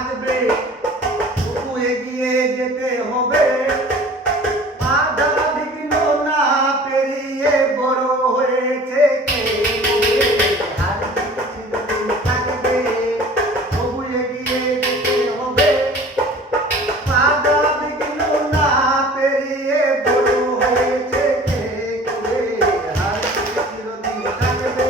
থাকবে, তবু এগিয়ে যেতে হবে। বাধা বিঘ্ন না পেরিয়ে বড় হয়েছে কে? হার জিত চিরদিন থাকবে, তবু এগিয়ে যেতে হবে। বাধা বিঘ্ন না পেরিয়ে বড় হয়েছে কে? হার জিত চিরদিন থাকবে।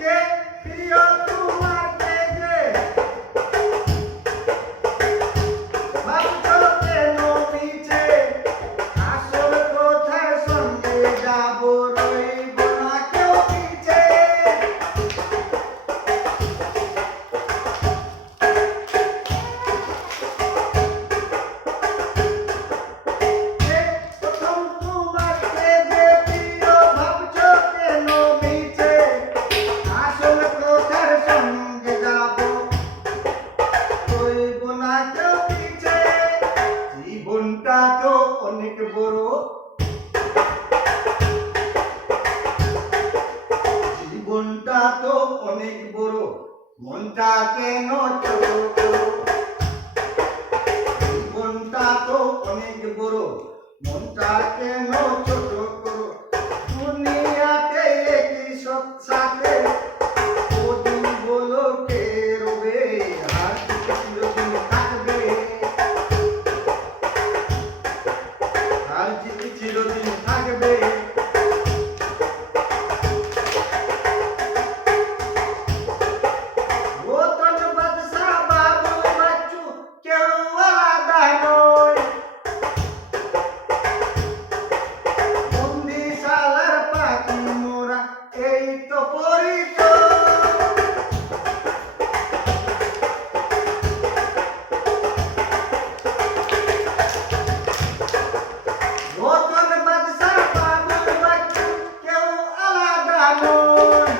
কে প্রিয় তোমার, কে যে ভাবছো কেন নিচে? আসল কোথায় সঙ্গে যাব, রইব না কেউ পিছে। কে প্রথম তোমার, কে যে প্রিয়, ভাবছো কেন নিচে? আসল কোথায় সঙ্গে যাব, রইব না কেউ পিছে। জীবনটা তো অনেক বড়, জীবনটা তো অনেক বড়, মনটা কেন ছোট করো? জীবনটা তো অনেক বড়, মনটা কেন ছোট করো? দুনিয়াতে একই সব সাথে কদিন বলো কে রবে? আর চিরদিন থাকবে, আর চিরদিন থাকবে। রতন বাদশাহ বাবুল বাচ্চু কেউ আলাদা নয়, বন্দিশালার পাখি মোরা এই তো পরিচয়। রতন বাদশাহ বাবুল বাচ্চু কেউ আলাদা নয়,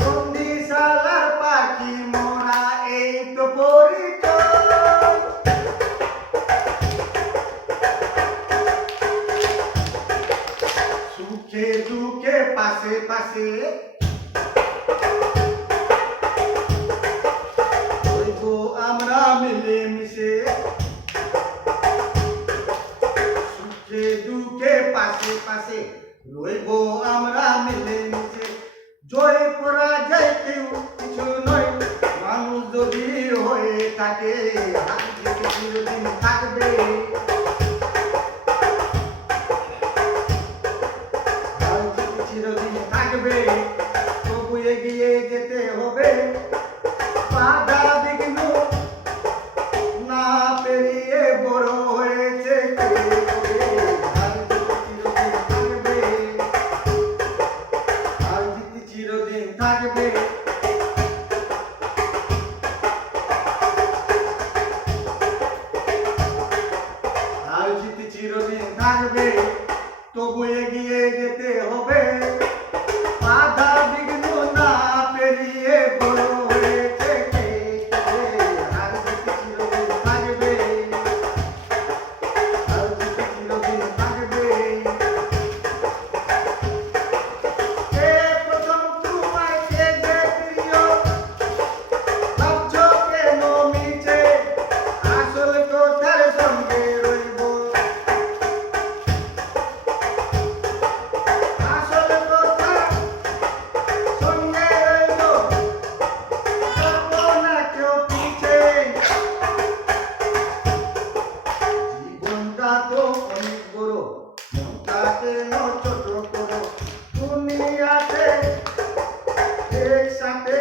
বন্দিশালার পাখি মোরা এই তো পরিচয়। সুখে দুঃখে পাশে পাশে রইব আমরা মিলে মিশে। সুখে দুঃখে পাশে পাশে রইব আমরা মিলে মিশে। জয় পরাজয় কেউ কিছু নয়, মানুষ যদি হয়ে থাকে, হাত থেকে চিরদিন থাকবে। হাল থেকে চিরদিন থাকবে, তবু এগিয়ে যেতে হবে। বাধা বিঘ্ন না পেরিয়ে বড় হয়েছে কে? হাল থেকে চিরদিন থাকবে, হাল থেকে চিরদিন থাকবে। হাল জিতে চিরদিন থাকবে, তবু এগিয়ে যেতে হবে। বাধা বিঘ্ন না পেরিয়ে বড় হয়েছে কে? হাল জিতে চিরদিন থাকবে, হাল জিতে চিরদিন থাকবে। কে প্রথম তোমার, কে যে প্রিয়, ভাবছো কেন মিছে? আসল কোথায় সঙ্গে রইব, আসল কোথায় সঙ্গে রইব, রইব না কেউ পিছে। জীবনটা তো অনেক বড়, মনটা কেন ছোট করো? দুনিয়াতে একসাথে